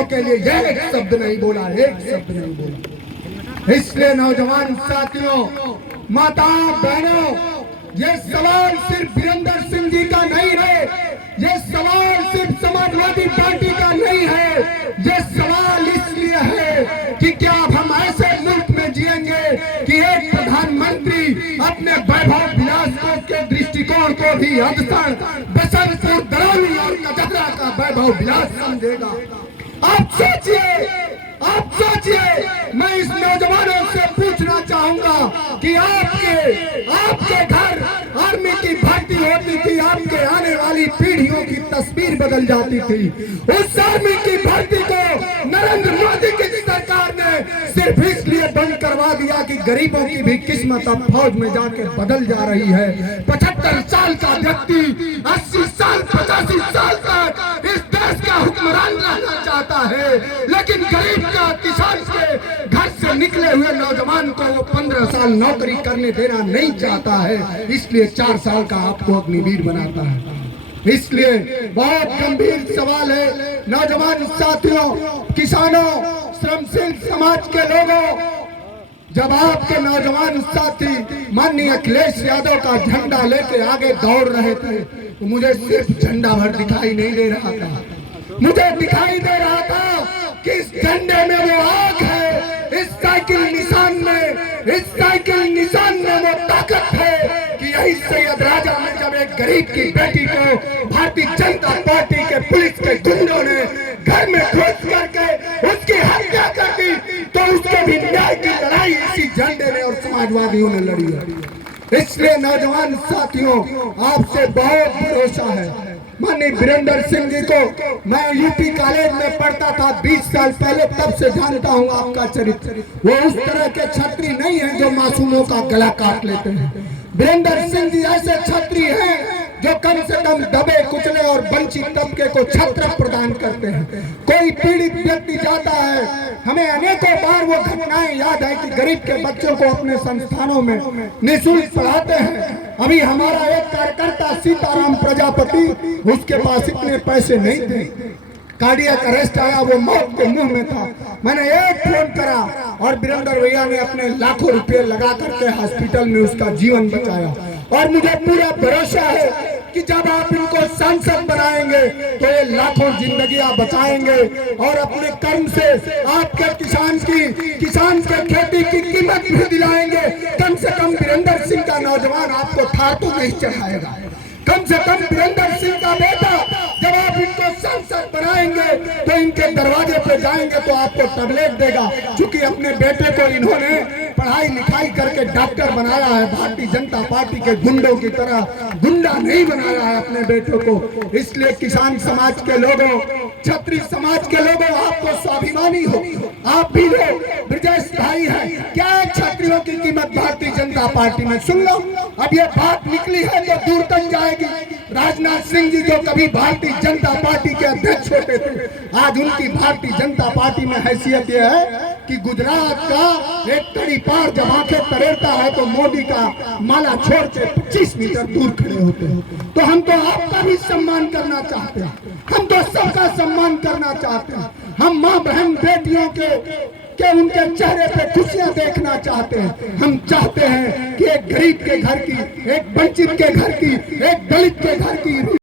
बेटियों के लिए यह एक शब्द नहीं बोला, एक शब्द नहीं बोला। इसलिए नौजवान साथियों, माताओं, बहनों, ये सवाल सिर्फ वीरेंद्र सिंह जी का नहीं है, ये सवाल सिर्फ समाजवादी पार्टी का नहीं है। ये सवाल इसलिए है कि क्या हम ऐसे मुल्क में जिएंगे कि एक प्रधानमंत्री अपने वैभव विलास के दृष्टिकोण को भी अवसर बसंतपुर, दरौली और कचहरा का वैभव विलास समझेगा। आप सोचिए, आप सोचिए। मैं इस नौजवानों से पूछना चाहूंगा कि आपके घर आर्मी की भर्ती होती थी, आपके आने वाली पीढ़ियों की तस्वीर बदल जाती थी। उस आर्मी की भर्ती को नरेंद्र मोदी की सरकार ने सिर्फ इसलिए बंद करवा दिया कि गरीबों की भी किस्मत अब फौज में जाके बदल जा रही है। 75 साल का व्यक्ति 80 साल 85 साल तक इस देश का हुक्मरान रहना चाहता है, लेकिन गरीब का, किसान के घर से निकले हुए नौजवान को वो 15 साल नौकरी करने देना नहीं चाहता है, इसलिए 4 साल का आपको अग्निवीर बनाता है। इसलिए बहुत गंभीर सवाल है नौजवान साथियों, किसानों, श्रमशील समाज के लोगों, जब आपके नौजवान साथी माननीय अखिलेश यादव का झंडा लेके आगे दौड़ रहे थे तो मुझे सिर्फ झंडा भर दिखाई नहीं दे रहा था, मुझे दिखाई दे रहा था कि इस झंडे में वो आग है, इस साइकिल निशान में वो ताकत है कि यही सैयद राजा में जब एक गरीब की बेटी को भारतीय जनता पार्टी के पुलिस के गुंडों ने घर में घुस करके उसकी हत्या कर दी तो उसके भी न्याय की लड़ाई इसी झंडे ने और समाजवादियों ने लड़ी है। इसलिए नौजवान साथियों, आपसे बहुत भरोसा है। माननीय वीरेंद्र सिंह जी को मैं यूपी कॉलेज में पढ़ता था 20 साल पहले, तब से जानता हूँ आपका चरित्र। वो उस तरह के छत्री नहीं है जो मासूमों का गला काट लेते हैं। वीरेंद्र सिंह जी ऐसे छत्री हैं जो कम से कम दबे कुचले और वंचित तबके को छत्र प्रदान करते हैं। कोई पीड़ित व्यक्ति जाता है, हमें अनेकों बार वो घटनाएं याद है कि गरीब के बच्चों को अपने संस्थानों में निःशुल्क पढ़ाते हैं। अभी हमारा एक कार्यकर्ता सीताराम प्रजापति, उसके पास इतने पैसे नहीं थे, कार्डियक अरेस्ट आया, वो मौत के मुंह में था। मैंने एक फोन करा और वीरेंद्र भैया ने अपने लाखों रुपए लगा करके हॉस्पिटल में उसका जीवन बचाया। और मुझे पूरा भरोसा है कि जब आप इनको सांसद बनाएंगे तो ये लाखों जिंदगियां बचाएंगे और अपने कर्म से आपके किसान के खेती की कीमत भी दिलाएंगे। कम से कम वीरेंद्र सिंह का नौजवान आपको थार तो नहीं चढ़ाएगा, कम से कम वीरेंद्र सिंह का बेटा जब आप इनको सांसद बनाएंगे तो इनके दरवाजे पे जाएंगे तो आपको टैबलेट देगा। क्योंकि अपने बेटे को इन्होंने पढ़ाई लिखाई करके डॉक्टर बनाया है, भारतीय जनता पार्टी के गुंडों की तरह गुंडा नहीं बनाया है अपने बेटों को। इसलिए किसान समाज के लोगों, छत्री समाज के लोगों, आपको स्वाभिमानी हो, आप भी हो, ब्रजेश भाई है, क्या छत्रियों की कीमत भारतीय जनता पार्टी में? सुन लो, अब ये बात निकली है तो दूर तक जाएगी। राजनाथ सिंह जी जो कभी भारतीय जनता पार्टी के अध्यक्ष होते थे, आज उनकी भारतीय जनता पार्टी में हैसियत यह है कि गुजरात का एक तड़ी पार जब आंखें तरेरता है तो मोदी का माला छोड़ के 25 मीटर दूर खड़े होते हैं। तो हम तो आपका भी सम्मान करना चाहते हैं, हम तो सबका सम्मान करना चाहते हैं। हम माँ बहन बेटियों के उनके चेहरे पे खुशियां देखना चाहते हैं। हम चाहते हैं कि एक गरीब के घर की, एक वंचित के घर की, एक दलित के घर की